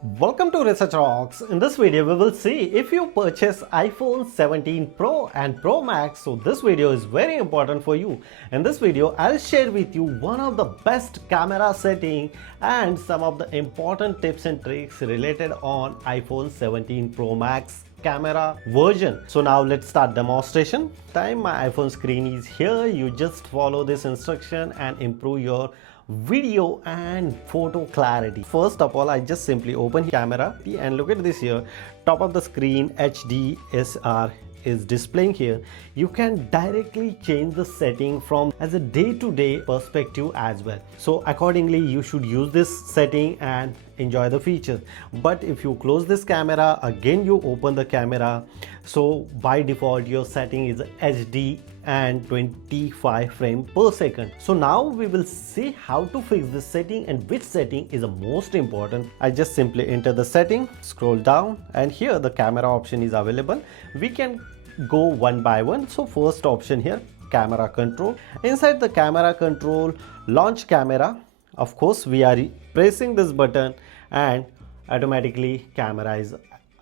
Welcome to Research Rocks. In this video we will see if you purchase iPhone 17 Pro and Pro Max. So this video is very important for you. In this video I'll share with you one of the best camera setting and some of the important tips and tricks related on iPhone 17 Pro Max camera version. So now let's start demonstration. My iPhone screen is here. You just follow this instruction and improve your video and photo clarity. First of all, I just simply open camera and look at this here. Top of the screen HDSR is displaying here. You can directly change the setting from as a day-to-day perspective as well. So accordingly you should use this setting and enjoy the features. But if you close this camera, again you open the camera, so by default your setting is HD and 25 frames per second. So now we will see how to fix this setting and which setting is the most important. I just simply enter the setting, scroll down, and here the camera option is available. We can go one by one. So first option here, camera control. Inside the camera control, launch camera. Of course we are pressing this button and automatically camera is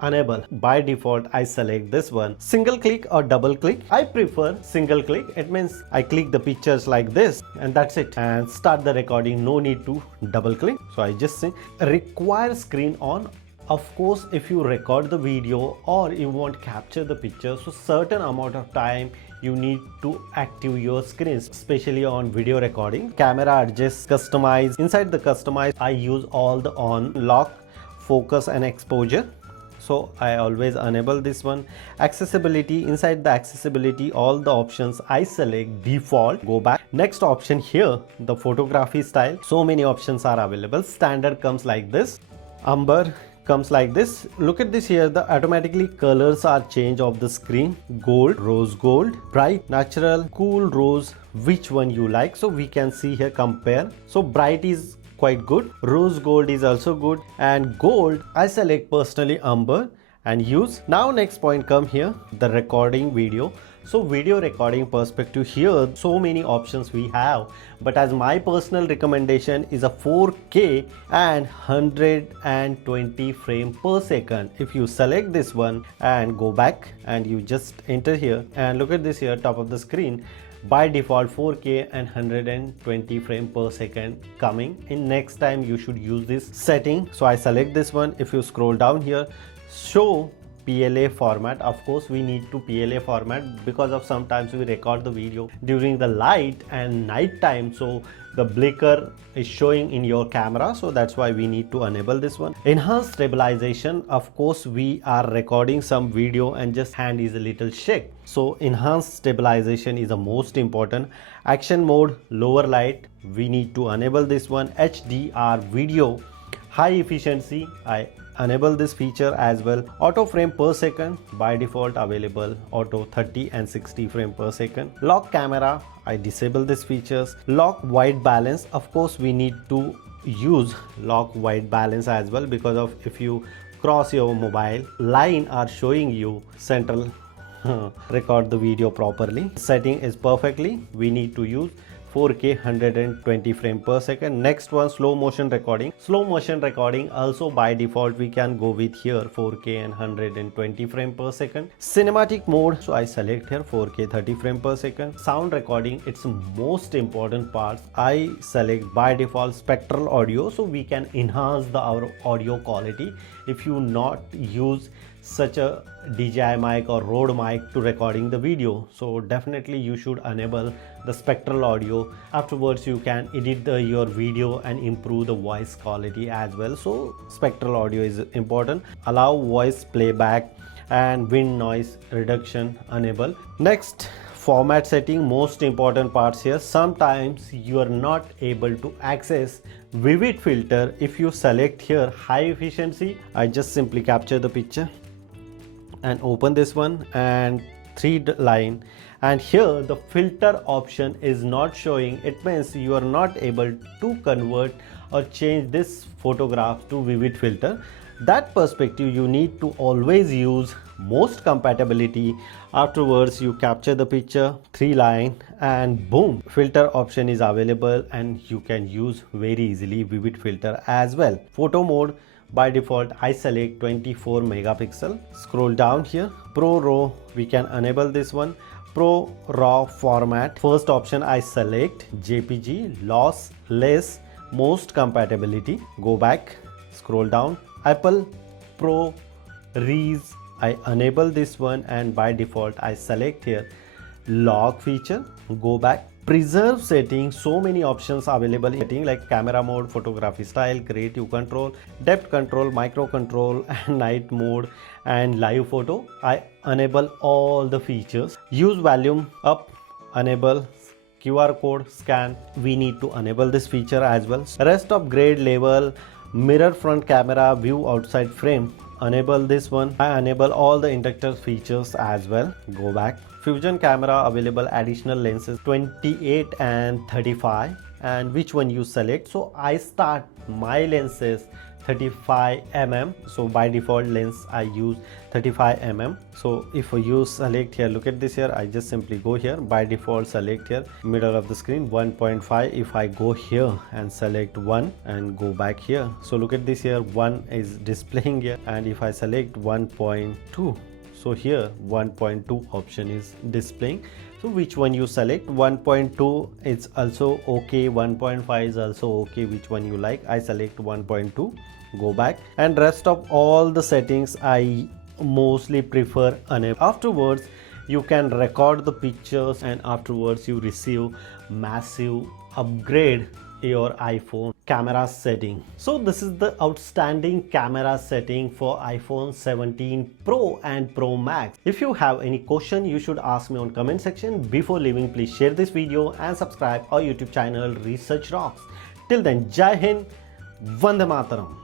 enable. By default I select this one, single click or double click. I prefer single click. It means I click the pictures like this and that's it, and start the recording. No need to double click. So I just say require screen on. Of course if you record the video or you want capture the picture, so certain amount of time you need to active your screens, especially on video recording. Camera adjust, customize. Inside the customize I use all the on, lock, focus and exposure. So I always enable this one. Accessibility, inside the accessibility all the options I select default. Go back. Next option here, the photography style. So many options are available. Standard comes like this. Amber comes like this. Look at this here, the automatically colors are changed of the screen. Gold, rose gold, bright, natural, cool, rose, which one you like. So we can see here, compare. So bright is quite good, rose gold is also good, and gold I select personally amber and use. Now next point come here, the recording video. So video recording perspective, here so many options we have, but as my personal recommendation is a 4K and 120 frames per second. If you select this one and go back and you just enter here and look at this here, top of the screen, by default 4K and 120 frames per second coming. In next time you should use this setting. So I select this one. If you scroll down here, show PLA format. Of course we need to PLA format because of sometimes we record the video during the light and night time, so the blicker is showing in your camera, so that's why we need to enable this one. Enhanced stabilization, of course we are recording some video and just hand is a little shake, so enhanced stabilization is the most important. Action mode, lower light, we need to enable this one. HDR video, high efficiency, I enable this feature as well. Auto frame per second, by default available auto 30 and 60 frame per second. Lock camera, I disable these features. Lock white balance, of course we need to use lock white balance as well, because of if you cross your mobile line are showing you central record the video properly. Setting is perfectly, we need to use 4K 120 frames per second. Next one, slow motion recording. Slow motion recording also by default we can go with here 4K and 120 frames per second. Cinematic mode, so I select here 4K 30 frames per second. Sound recording, it's the most important part. I select by default spectral audio, so we can enhance our audio quality. If you not use such a DJI mic or Rode mic to recording the video, so definitely you should enable the spectral audio. Afterwards you can edit your video and improve the voice quality as well, so spectral audio is important. Allow voice playback and wind noise reduction enable. Next, format setting, most important parts here. Sometimes you are not able to access vivid filter. If you select here high efficiency, I just simply capture the picture and open this one and 3 line, and here the filter option is not showing. It means you are not able to convert or change this photograph to vivid filter. That perspective you need to always use most compatibility. Afterwards you capture the picture, 3 line, and boom, filter option is available and you can use very easily vivid filter as well. Photo mode, By default I select 24 megapixel. Scroll down here, ProRAW, we can enable this one. ProRAW format, first option I select JPG, loss less, most compatibility. Go back, scroll down, Apple ProRes, I enable this one, and by default I select here log feature. Go back, preserve settings, so many options available in setting like camera mode, photography style, creative control, depth control, micro control, and night mode, and live photo. I enable all the features. Use volume up, enable. QR code scan, we need to enable this feature as well. Rest of grade level, mirror front camera, view outside frame, enable this one. I enable all the inductor features as well. Go back, fusion camera available, additional lenses 28 and 35, and which one you select. So I start my lenses 35mm, so by default lens I use 35mm. So if you select here, look at this here, I just simply go here, by default select here middle of the screen 1.5. if I go here and select 1 and go back here, so look at this here, 1 is displaying here, and if I select 1.2, so here 1.2 option is displaying. So which one you select, 1.2 it's also okay, 1.5 is also okay, which one you like. I select 1.2. Go back, and rest of all the settings I mostly prefer enable. Afterwards you can record the pictures, and afterwards you receive massive upgrade your iPhone camera setting. So this is the outstanding camera setting for iPhone 17 Pro and Pro Max. If you have any question, you should ask me on comment section. Before leaving, please share this video and subscribe our YouTube channel Research Rocks. Till then, Jai Hind, Vande Mataram.